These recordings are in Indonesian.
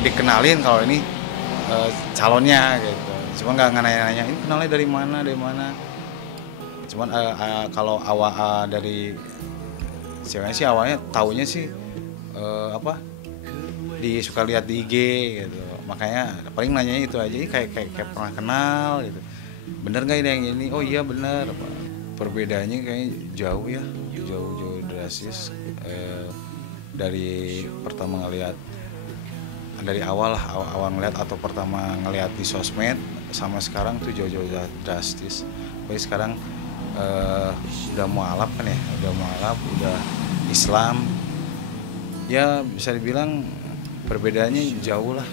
dikenalin kalau ini calonnya gitu. Cuma nggak nanya-nanya ini kenalnya dari mana, dari mana. Cuman kalau awal dari ceweknya sih awalnya taunya sih suka lihat di IG gitu. Makanya paling nanyanya itu aja, kayak pernah kenal gitu. Bener nggak ini yang ini? Oh iya bener. Perbedaannya kayaknya jauh ya, jauh drastis dari pertama ngelihat, dari awal ngeliat atau pertama ngelihat di sosmed sama sekarang tuh jauh drastis. Tapi sekarang udah mualaf kan ya, udah Islam. Ya bisa dibilang perbedaannya jauh lah.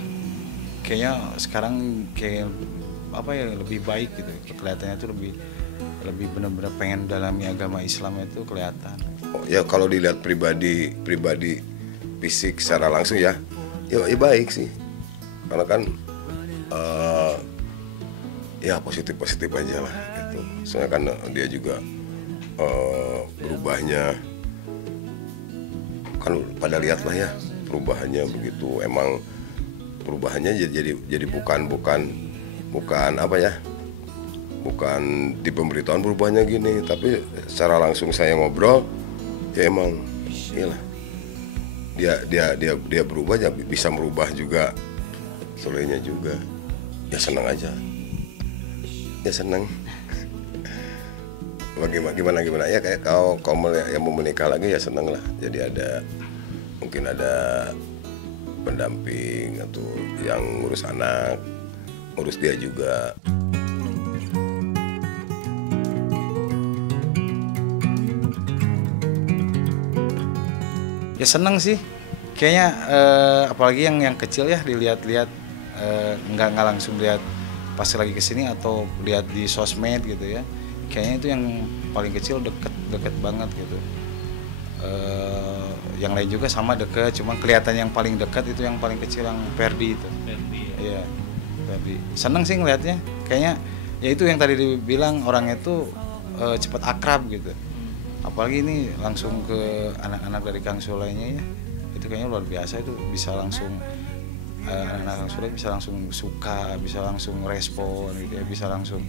Kayaknya sekarang kayak lebih baik gitu. Kelihatannya tuh lebih benar-benar pengen dalami agama Islam itu kelihatan. Oh, ya kalau dilihat pribadi fisik secara langsung ya baik sih, karena kan ya positif aja lah gitu. Soalnya kan dia juga berubahnya kan pada lihat lah ya perubahannya begitu. Emang perubahannya jadi bukan di pemberitahuan perubahannya gini, tapi secara langsung saya ngobrol ya emang iyalah dia berubah, ya bisa merubah juga solehnya juga. Ya senang aja, ya senang. Gimana ya, kayak kau yang mau menikah lagi ya senang lah. Jadi mungkin ada pendamping atau yang ngurus anak, ngurus dia juga. Ya seneng sih, kayaknya apalagi yang kecil ya dilihat-lihat, nggak langsung lihat pas lagi kesini atau lihat di sosmed gitu ya. Kayaknya itu yang paling kecil deket banget gitu. Yang lain juga sama deket, cuma kelihatan yang paling dekat itu yang paling kecil, yang Ferdi itu. Iya, Ferdi. Seneng sih ngelihatnya, kayaknya ya itu yang tadi dibilang orangnya itu cepat akrab gitu. Apalagi ini langsung ke anak-anak dari Kang Sulainya ya, itu kayaknya luar biasa. Itu bisa langsung anak-anak Kang Sulai bisa langsung suka, bisa langsung respon gitu ya, bisa langsung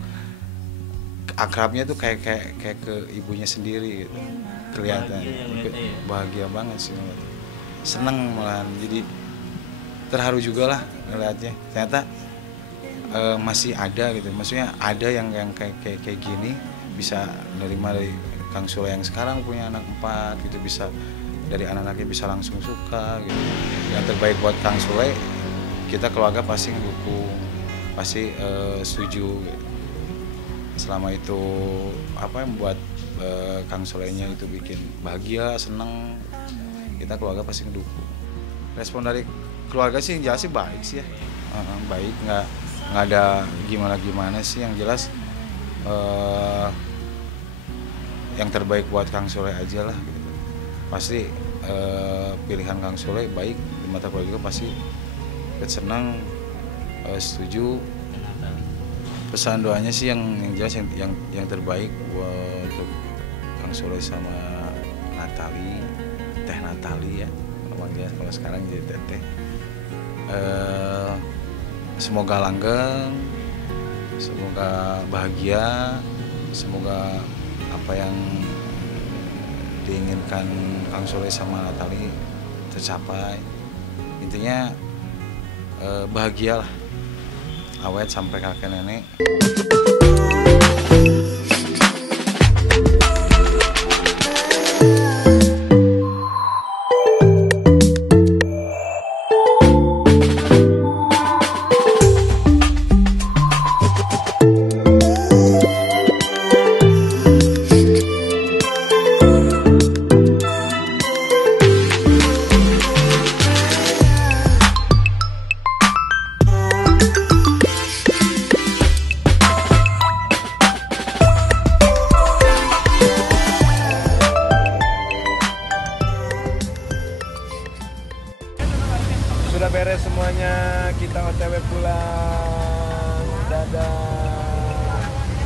akrabnya tuh kayak ke ibunya sendiri gitu. Kelihatan bahagia banget sih, seneng malahan. Jadi terharu juga lah ngeliatnya, ternyata masih ada gitu, maksudnya ada yang kayak gini bisa nerima dari Kang Sule yang sekarang punya anak 4 gitu, bisa dari anak-anaknya bisa langsung suka gitu. Yang terbaik buat Kang Sule, kita keluarga pasti mendukung, pasti setuju gitu. Selama itu yang membuat Kang Sulenya itu bikin bahagia, seneng, kita keluarga pasti mendukung. Respon dari keluarga sih yang jelas sih baik sih ya, baik, nggak ada gimana sih. Yang jelas yang terbaik buat Kang Sule aja lah gitu. Pasti pilihan Kang Sule baik di mata keluarga, pasti senang, setuju. Pesan doanya sih yang jelas yang terbaik buat untuk Kang Sule sama Natali, Teh Natali ya kalau sekarang jadi Teteh. Semoga langgeng, semoga bahagia, semoga apa yang diinginkan Kang Sule sama Natali tercapai. Intinya bahagialah, awet sampai kakek nenek. Sudah beres semuanya, kita OTW pulang. Dadah.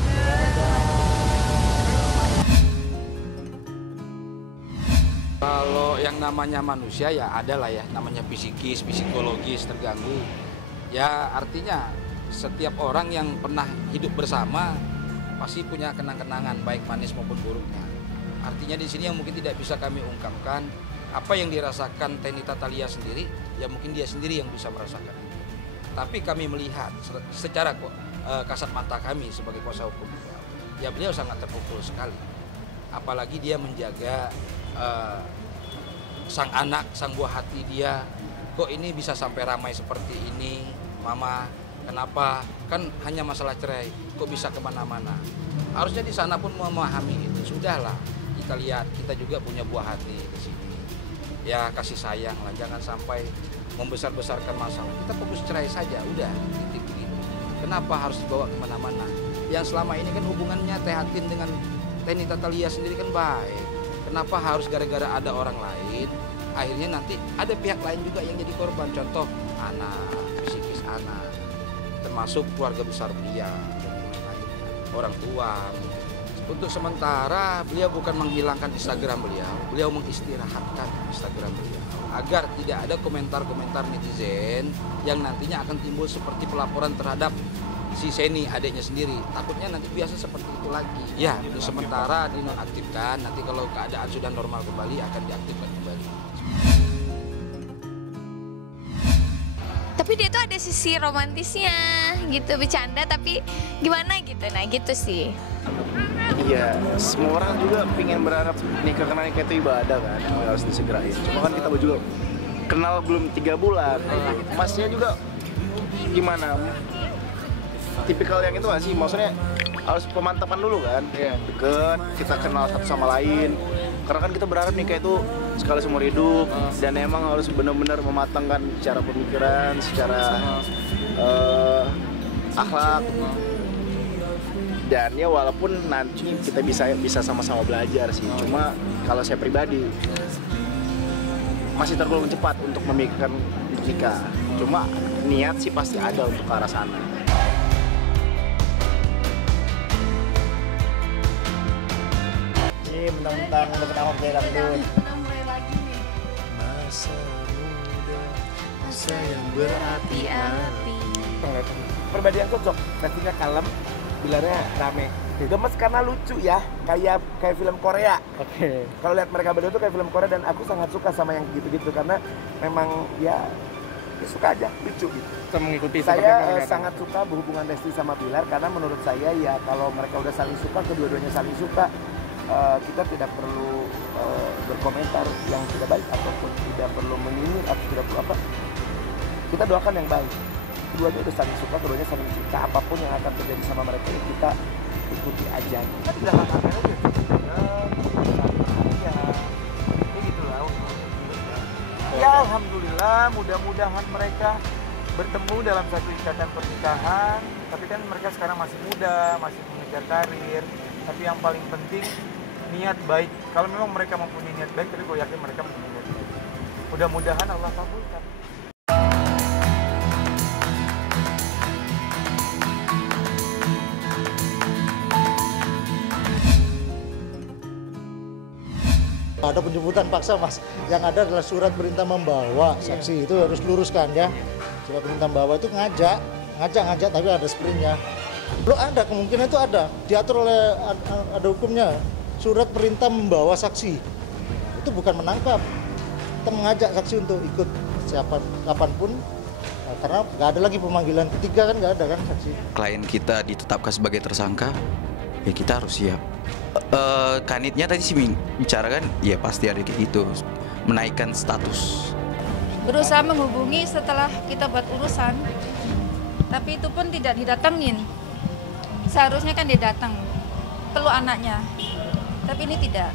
Dadah. Kalau yang namanya manusia ya ada lah ya, namanya psikis, psikologis terganggu. Ya artinya setiap orang yang pernah hidup bersama pasti punya kenang-kenangan baik manis maupun buruknya. Artinya di sini yang mungkin tidak bisa kami ungkapkan apa yang dirasakan Tenita Thalia sendiri, ya mungkin dia sendiri yang bisa merasakan itu. Tapi kami melihat secara kasat mata kami sebagai kuasa hukum, ya beliau sangat terpukul sekali. Apalagi dia menjaga sang anak, sang buah hati dia. Kok ini bisa sampai ramai seperti ini, Mama? Kenapa? Kan hanya masalah cerai. Kok bisa kemana-mana? Harusnya di sana pun memahami itu. Sudahlah, kita lihat, kita juga punya buah hati di sini. Ya kasih sayang lah, jangan sampai membesar-besarkan masalah. Kita fokus cerai saja, udah titik begitu. Kenapa harus dibawa kemana-mana? Yang selama ini kan hubungannya Tehatin dengan Tenita Thalia sendiri kan baik. Kenapa harus gara-gara ada orang lain, akhirnya nanti ada pihak lain juga yang jadi korban. Contoh anak, psikis anak, termasuk keluarga besar beliau, orang tua. Untuk sementara beliau bukan menghilangkan Instagram beliau mengistirahatkan Instagram beliau agar tidak ada komentar-komentar netizen yang nantinya akan timbul seperti pelaporan terhadap si Seni adiknya sendiri. Takutnya nanti biasa seperti itu lagi. Ya, untuk sementara dinonaktifkan, nanti kalau keadaan sudah normal kembali akan diaktifkan kembali. Tapi dia tuh ada sisi romantisnya gitu, bercanda tapi gimana gitu, nah gitu sih. Iya, semua orang juga pengen berharap nikah, karena nikah itu ibadah kan, harus disegerain. Cuma kan kita juga kenal belum 3 bulan, masnya juga gimana? Tipikal yang itu gak sih? Maksudnya harus pemantapan dulu kan, deket, kita kenal satu sama lain. Karena kan kita berharap nikah itu sekali seumur hidup, dan emang harus benar-benar mematangkan secara pemikiran, secara akhlak. Dan ya walaupun nanti kita bisa sama-sama belajar sih, cuma kalau saya pribadi masih tergolong cepat untuk memikirkan untuk nikah. Cuma niat sih pasti ada untuk ke arah sana. Ini mentang-mentang deket sama play dangdut. Masa muda, masa yang berapi-api. Perbedaan cocok, pastinya kalem, bilangnya rame. Gemes karena lucu ya, kayak film Korea. Oke. Kalau lihat mereka berdua tuh kayak film Korea, dan aku sangat suka sama yang gitu-gitu karena memang ya suka aja, lucu gitu. Mengikuti saya sangat suka berhubungan Lesti sama Bilar karena menurut saya ya kalau mereka udah saling suka, kedua-duanya saling suka, kita tidak perlu berkomentar yang tidak baik ataupun tidak perlu menyinyir atau tidak perlu apa. Kita doakan yang baik. Keduanya udah saling suka, keduanya saling cinta. Apapun yang akan terjadi sama mereka ya kita ikuti aja. Kita tidak akan aja ya gitu lah. Ya alhamdulillah, mudah-mudahan mereka bertemu dalam satu ikatan pernikahan. Tapi kan mereka sekarang masih muda, masih mengejar karir. Tapi yang paling penting niat baik. Kalau memang mereka mempunyai niat baik, tapi gue yakin mereka mempunyai niat baik. Mudah-mudahan Allah kabulkan. Ada penjemputan paksa mas, yang ada adalah surat perintah membawa saksi, itu harus luruskan ya. Surat perintah membawa itu ngajak tapi ada sprintnya. Lo ada kemungkinan itu ada, diatur oleh ada hukumnya. Surat perintah membawa saksi, itu bukan menangkap, kita mengajak saksi untuk ikut kapanpun, karena nggak ada lagi pemanggilan ketiga kan, nggak ada kan saksi. Klien kita ditetapkan sebagai tersangka, ya kita harus siap. Kanitnya tadi sih bicara kan, ya pasti ada kayak gitu, menaikkan status. Berusaha menghubungi setelah kita buat urusan, tapi itu pun tidak didatengin. Seharusnya kan dia datang, peluk anaknya, tapi ini tidak.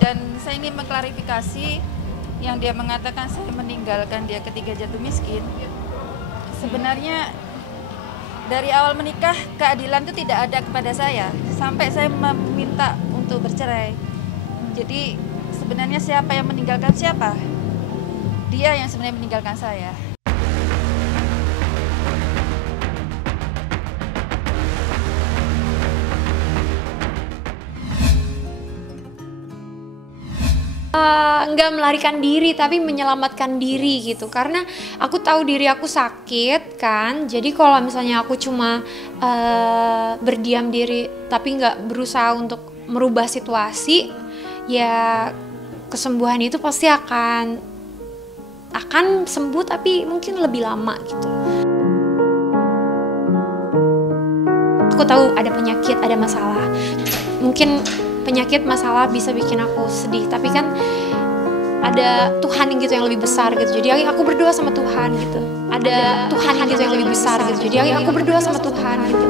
Dan saya ingin mengklarifikasi yang dia mengatakan saya meninggalkan dia ketika jatuh miskin. Sebenarnya dari awal menikah, keadilan itu tidak ada kepada saya. Sampai saya meminta untuk bercerai. Jadi sebenarnya siapa yang meninggalkan siapa? Dia yang sebenarnya meninggalkan saya. Nggak melarikan diri tapi menyelamatkan diri gitu, karena aku tahu diri aku sakit kan. Jadi kalau misalnya aku cuma berdiam diri tapi nggak berusaha untuk merubah situasi, ya kesembuhan itu pasti akan sembuh tapi mungkin lebih lama gitu. Aku tahu ada penyakit, ada masalah. Mungkin penyakit, masalah bisa bikin aku sedih, tapi kan ada Tuhan gitu yang lebih besar gitu. Jadi aku berdoa sama Tuhan gitu. Ada Tuhan gitu yang lebih besar gitu. Jadi aku berdoa sama Tuhan gitu.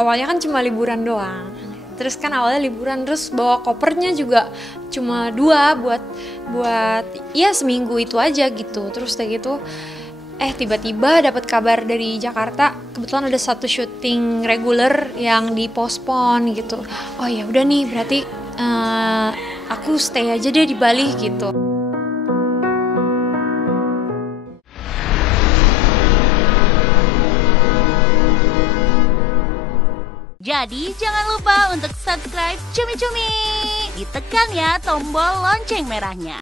Awalnya kan cuma liburan doang, terus kan awalnya liburan terus bawa kopernya juga cuma 2 buat ya seminggu itu aja gitu. Terus kayak gitu tiba-tiba dapat kabar dari Jakarta, kebetulan ada satu syuting reguler yang dipospon gitu. Oh ya udah nih, berarti aku stay aja deh di Bali gitu. Jadi jangan lupa untuk subscribe Cumi Cumi. Ditekan ya tombol lonceng merahnya.